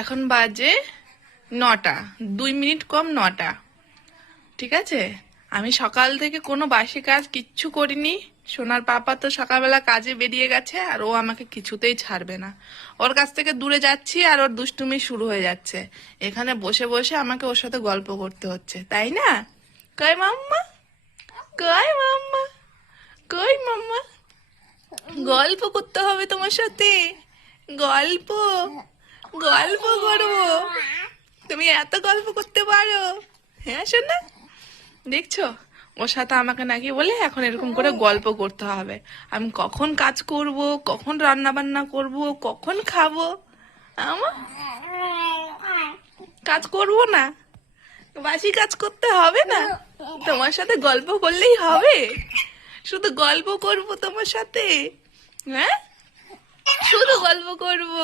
এখন বাজে 9টা, 2 মিনিট কম 9টা। ঠিক আছে, আমি সকাল থেকে কোনো বাসি কাজ কিচ্ছু করিনি। সোনার পাপা তো সকালবেলা কাজে বেরিয়ে গেছে, আর ও আমাকে কিছুতেই ছাড়বে না। ওর কাছ থেকে দূরে যাচ্ছি আর ওর দুষ্টুমি শুরু হয়ে যাচ্ছে। এখানে বসে বসে আমাকে ওর সাথে গল্প করতে হচ্ছে, তাই না? কই মাম্মা, কই মাম্মা, কই মাম্মা? গল্প করতে হবে তোমার সাথে, গল্প, গল্প করবো। তুমি এত গল্প করতে পারো? হ্যাঁ শোনা, দেখছো ওর সাথে আমাকে নাকি বলে এখন এরকম করে গল্প করতে হবে। আমি কখন কাজ করব, কখন রান্না বান্না করব, কখন খাবো? আমার কাজ করব না, বাসি কাজ করতে হবে না, তোমার সাথে গল্প করলেই হবে। শুধু গল্প করব তোমার সাথে, হ্যাঁ, শুধু গল্প করব।